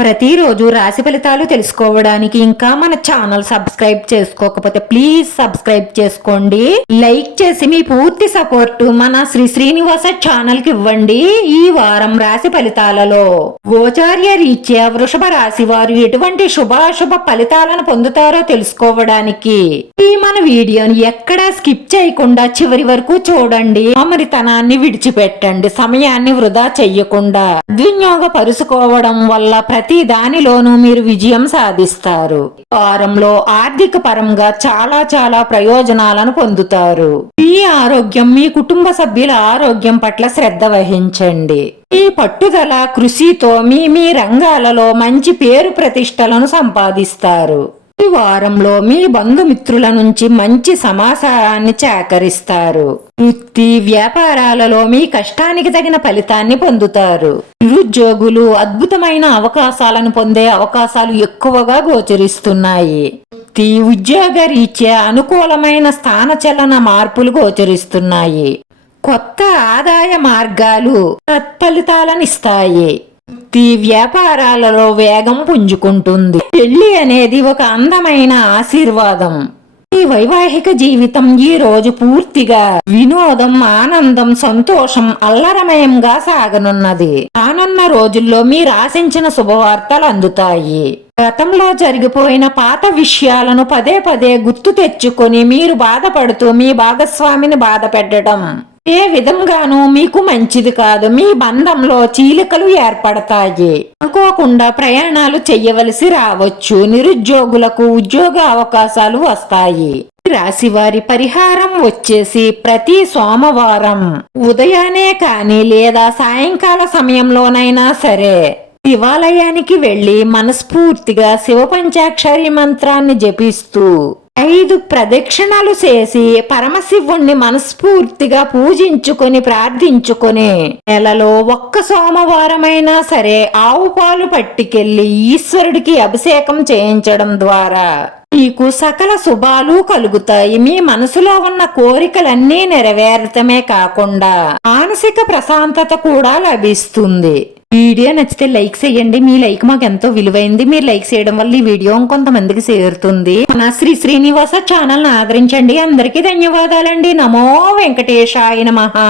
ప్రతిరోజు రాశి ఫలితాలు తెలుసుకోవడానికి ఇంకా మన ఛానల్ సబ్స్క్రైబ్ చేసుకోకపోతే ప్లీజ్ సబ్స్క్రైబ్ చేసుకోండి. లైక్ చేసి మీ పూర్తి సపోర్ట్ మన శ్రీ శ్రీనివాస ఛానల్కి ఇవ్వండి ఈ వారం రాశి ఫలితాలలో. గోచార్య రీత్యా వృషభ రాశి వారు ఎటువంటి శుభాశుభ ఫలితాలను పొందుతారో తెలుసుకోవడానికి ఈ మన వీడియోని ఎక్కడా స్కిప్ చేయకుండా చివరి వరకు చూడండి. అమరితనాన్ని విడిచిపెట్టండి. సమయాన్ని వృధా చెయ్యకుండా. దుర్వినియోగ పరుచుకోవడం వల్ల ప్రతి ప్రతి దానిలోనూ మీరు విజయం సాధిస్తారు. వారంలో ఆర్థిక పరంగా చాలా చాలా ప్రయోజనాలను పొందుతారు. మీ ఆరోగ్యం మీ కుటుంబ సభ్యుల ఆరోగ్యం పట్ల శ్రద్ధ వహించండి. ఈ పట్టుదల కృషితో మీ మీ రంగాలలో మంచి పేరు ప్రతిష్టలను సంపాదిస్తారు. ఈ వారంలో మీ బంధుమిత్రుల నుంచి మంచి సమాచారాన్ని సేకరిస్తారు. వృత్తి వ్యాపారాలలో మీ కష్టానికి తగిన ఫలితాన్ని పొందుతారు. నిరుద్యోగులు అద్భుతమైన అవకాశాలను పొందే అవకాశాలు ఎక్కువగా గోచరిస్తున్నాయి. వృత్తి ఉద్యోగ రీత్యా అనుకూలమైన స్థానచలన మార్పులు గోచరిస్తున్నాయి. కొత్త ఆదాయ మార్గాలు తత్ఫలితాలనిస్తాయి వృత్తి వ్యాపారాలలో వేగం పుంజుకుంటుంది. పెళ్ళి అనేది ఒక అందమైన ఆశీర్వాదం. ఈ వైవాహిక జీవితం ఈ రోజు పూర్తిగా వినోదం ఆనందం సంతోషం అల్లరమయంగా సాగనున్నది. రానున్న రోజుల్లో మీరు ఆశించిన శుభవార్తలు అందుతాయి. గతంలో జరిగిపోయిన పాత విషయాలను పదే పదే గుర్తు తెచ్చుకొని మీరు బాధపడుతూ మీ భాగస్వామిని బాధ పెట్టడం ఏ విధంగానూ మీకు మంచిది కాదు. మీ బంధంలో చీలికలు ఏర్పడతాయి. అనుకోకుండా ప్రయాణాలు చెయ్యవలసి రావచ్చు. నిరుద్యోగులకు ఉద్యోగ అవకాశాలు వస్తాయి. రాశి వారి పరిహారం వచ్చేసి ప్రతి సోమవారం ఉదయానే కానీ లేదా సాయంకాల సమయంలోనైనా సరే శివాలయానికి వెళ్ళి మనస్ఫూర్తిగా శివ పంచాక్షరి మంత్రాన్ని జపిస్తూ ఐదు ప్రదక్షిణలు చేసి పరమశివుణ్ణి మనస్ఫూర్తిగా పూజించుకొని ప్రార్థించుకొని నెలలో ఒక్క సోమవారమైనా సరే ఆవు పాలు పట్టుకెళ్ళి ఈశ్వరుడికి అభిషేకం చేయించడం ద్వారా మీకు సకల శుభాలు కలుగుతాయి. మీ మనసులో ఉన్న కోరికలన్నీ నెరవేరటమే కాకుండా మానసిక ప్రశాంతత కూడా లభిస్తుంది. వీడియో నచ్చితే లైక్ చేయండి. మీ లైక్ మాకు ఎంతో విలువైంది. మీరు లైక్ చేయడం వల్ల ఈ వీడియో ఇంకొంతమందికి చేరుతుంది. మన శ్రీ శ్రీనివాస ఛానల్ ఆదరించండి. అందరికీ ధన్యవాదాలండి. నమో వెంకటేశాయ మహా